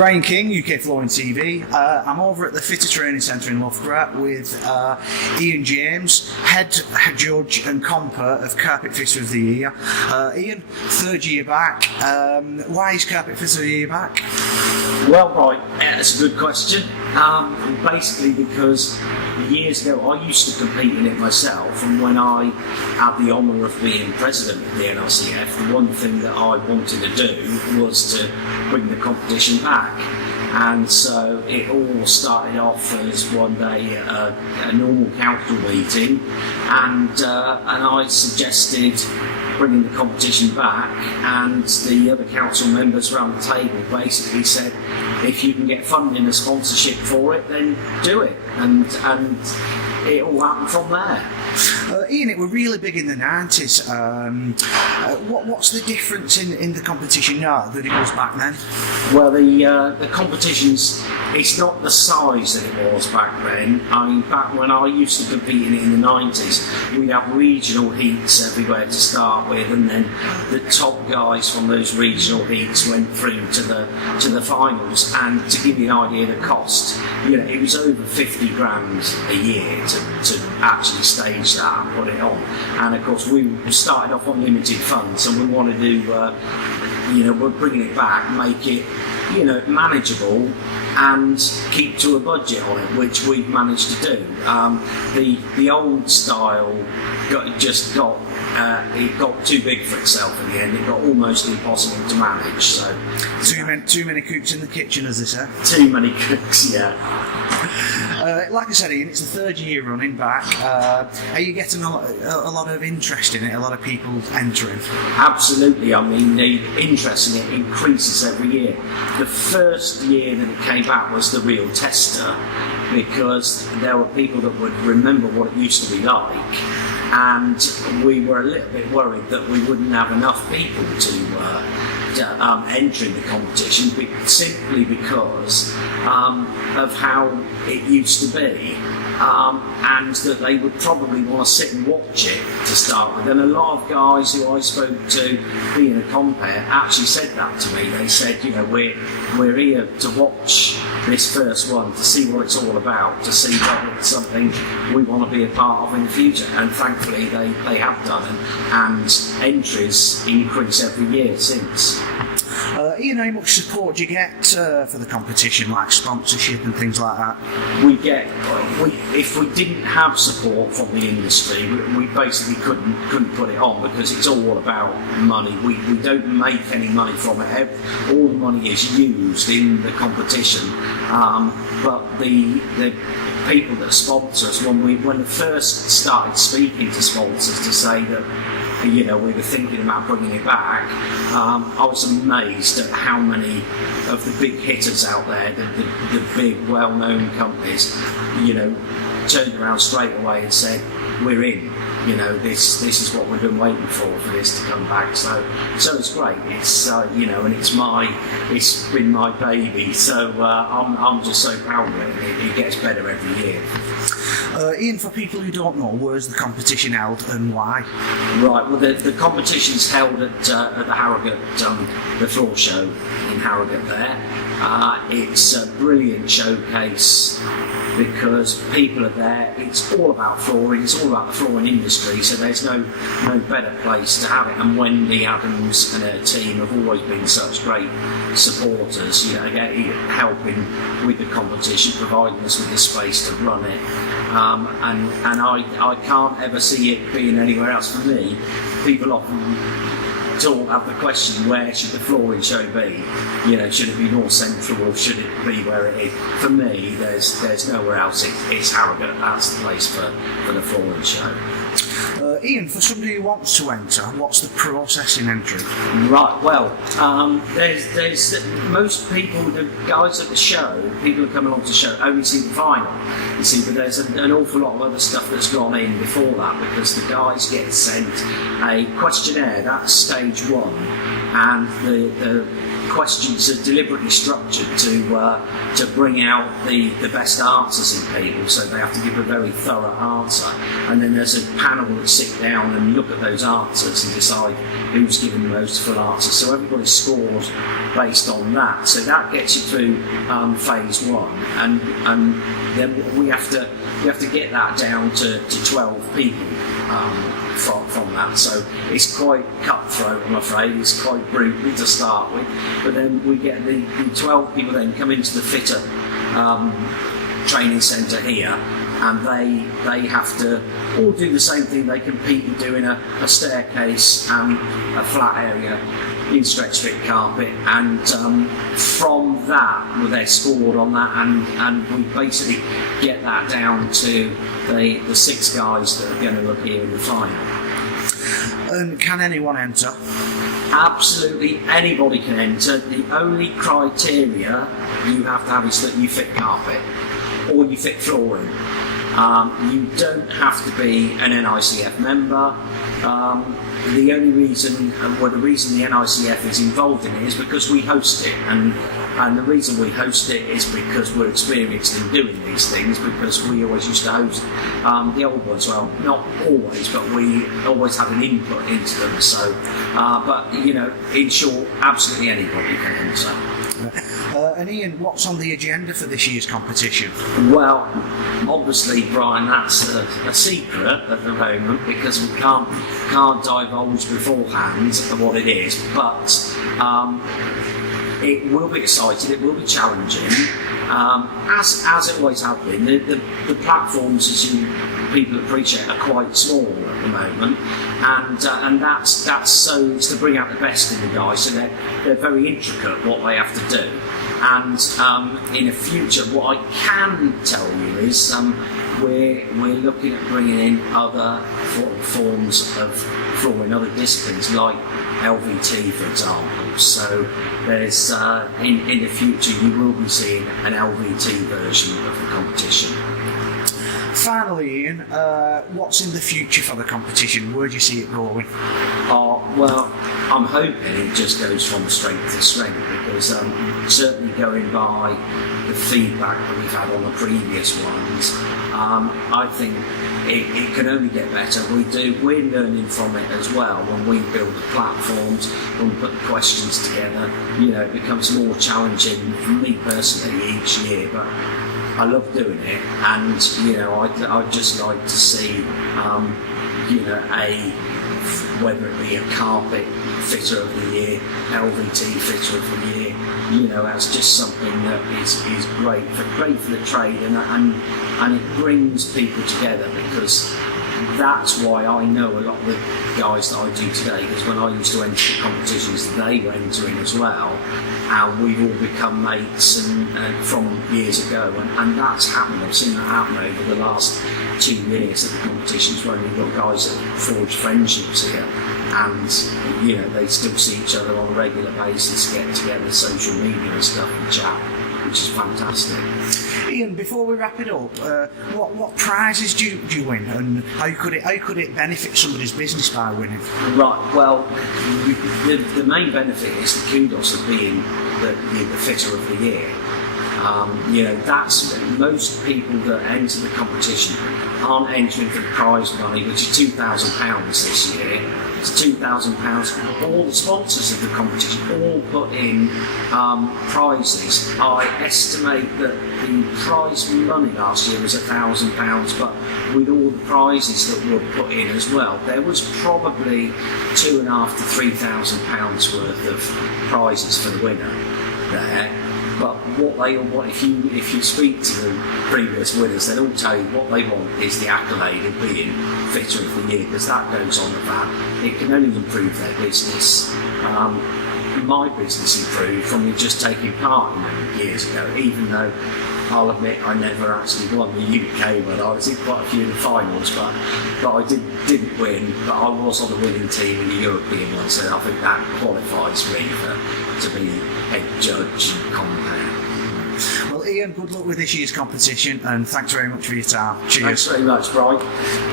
Brian King, UK Flooring TV. I'm over at the Fitter Training Centre in Loughborough with Ian James, head judge and comper of Carpet Fitter of the Year. Ian, third year back. Why is Carpet Fitter of the Year back? Well, right, that's a good question. Basically because years ago I used to compete in it myself, and when I had the honour of being president of the NRCF, the one thing that I wanted to do was to bring the competition back. And so it all started off as one day a normal council meeting, and I suggested bringing the competition back, and the other council members around the table basically said, if you can get funding and sponsorship for it, then do it, and it all happened from there. Ian, it were really big in the 90s. What's the difference in the competition now that it was back then? Well, the competitions, it's not the size that it was back then. I mean, back when I used to compete in it in the 90s, we'd have regional heats everywhere to start with, and then the top guys from those regional heats went through to the finals. And to give you an idea of the cost, it was over 50 grand a year to actually stage that and put it on. And of course, we started off on limited funds, and we wanted to, we're bringing it back, make it, manageable, and keep to a budget on it, which we've managed to do. The old style it got too big for itself in the end. It got almost impossible to manage. So too many cooks in the kitchen, as they say. Too many cooks, yeah. Like I said, Ian, it's the third year running back. Are you getting a lot of interest in it? A lot of people entering? Absolutely. I mean, the interest in it increases every year. The first year that it came back was the real tester, because there were people that would remember what it used to be like, and we were a little bit worried that we wouldn't have enough people to enter in the competition, simply because of how it used to be, and that they would probably want to sit and watch it to start with. And a lot of guys who I spoke to, being a compare, actually said that to me. They said, we're here to watch this first one, to see what it's all about, to see whether it's something we want to be a part of in the future. And thankfully they have done, and entries increase every year since. Ian, how much support do you get for the competition, like sponsorship and things like that? If we didn't have support from the industry, we basically couldn't put it on, because it's all about money. We don't make any money from it. All the money is used in the competition, but the people that sponsor us, when we first started speaking to sponsors to say that we were thinking about bringing it back, I was amazed at how many of the big hitters out there, the big well-known companies, turned around straight away and said, we're in. This is what we've been waiting for this to come back. So it's great. It's and it's been my baby. So I'm just so proud of it. It gets better every year. Ian, for people who don't know, where's the competition held and why? Right. Well, the competition's held at the Harrogate, the floor show in Harrogate. There, it's a brilliant showcase, because people are there. It's all about flooring. It's all about the flooring industry. So there's no better place to have it. And Wendy Adams and her team have always been such great supporters. Helping with the competition, providing us with the space to run it. And I can't ever see it being anywhere else. For me, people often have the question, where should the flooring show be? Should it be North Central, or should it be where it is? For me, there's nowhere else. It's Harrogate. That's the place for the flooring show. Ian, for somebody who wants to enter, what's the process in entry? Right, well, there's most people, the guys at the show, people who come along to the show, only see the final. You see, but there's an awful lot of other stuff that's gone in before that, because the guys get sent a questionnaire. That's stage one, and the questions are deliberately structured to bring out the best answers in people, so they have to give a very thorough answer, and then there's a panel that sit down and look at those answers and decide who's given the most full answers. So everybody's scored based on that. So that gets you through phase one, and then we have to get that down to 12 people. From that, so it's quite cutthroat, I'm afraid. It's quite brutal to start with, but then we get the 12 people then come into the fitter training centre here, and they have to all do the same thing. They compete in doing a staircase and a flat area in stretch fit carpet, and from that they're scored on that, and we basically get that down to the 6 guys that are going to appear in the final. And can anyone enter? Absolutely anybody can enter. The only criteria you have to have is that you fit carpet or you fit flooring. You don't have to be an NICF member. The only reason, the reason the NICF is involved in it is because we host it, and the reason we host it is because we're experienced in doing these things, because we always used to host the old ones. Well, not always, but we always had an input into them. So, but in short, absolutely anybody can enter. And Ian, what's on the agenda for this year's competition? Well, obviously, Brian, that's a secret at the moment, because we can't divulge beforehand what it is. But it will be exciting. It will be challenging, as it always has been. The platforms, as you people appreciate, are quite small at the moment, and that's so it's to bring out the best in the guys. So they're very intricate what they have to do. And in the future, what I can tell you is we're looking at bringing in other forms of flooring, other disciplines like LVT, for example. So there's in the future you will be seeing an LVT version of the competition. Finally, Ian, what's in the future for the competition? Where do you see it going? Well, I'm hoping it just goes from strength to strength, because certainly going by the feedback that we've had on the previous ones, I think it can only get better. We're learning from it as well. When we build the platforms, when we put the questions together, it becomes more challenging for me personally each year. But I love doing it, and I'd just like to see whether it be a carpet fitter of the year, LVT fitter of the year, that's just something that is great for the trade, and it brings people together, because that's why I know a lot of the guys that I do today, because when I used to enter the competitions, they were entering as well, and we've all become mates and from years ago, and that's happened. I've seen that happen over the last 2 years at the competitions, when we've got guys that forge friendships here, and they still see each other on a regular basis, get together, social media and stuff, and chat, which is fantastic. Ian, before we wrap it up, what prizes do you win, and how could it benefit somebody's business by winning? Right. Well, the main benefit is the kudos of being the fitter of the year. That's most people that enter the competition aren't entering for the prize money, which is £2,000 this year. It's £2,000. All the sponsors of the competition all put in prizes. I estimate that the prize money last year was £1,000, but with all the prizes that were put in as well, there was probably £2,500 to £3,000 worth of prizes for the winner there. But if you speak to the previous winners, they'll all tell you what they want is the accolade of being fitter of the year, because that goes on with that. It can only improve their business. My business improved from me just taking part in them years ago, even though I'll admit I never actually won the UK one. I was in quite a few of the finals, but I didn't win. But I was on the winning team in the European one, so I think that qualifies me to be head judge and compare. Well, Ian, good luck with this year's competition, and thanks very much for your time. Cheers. Thanks very much, Brian.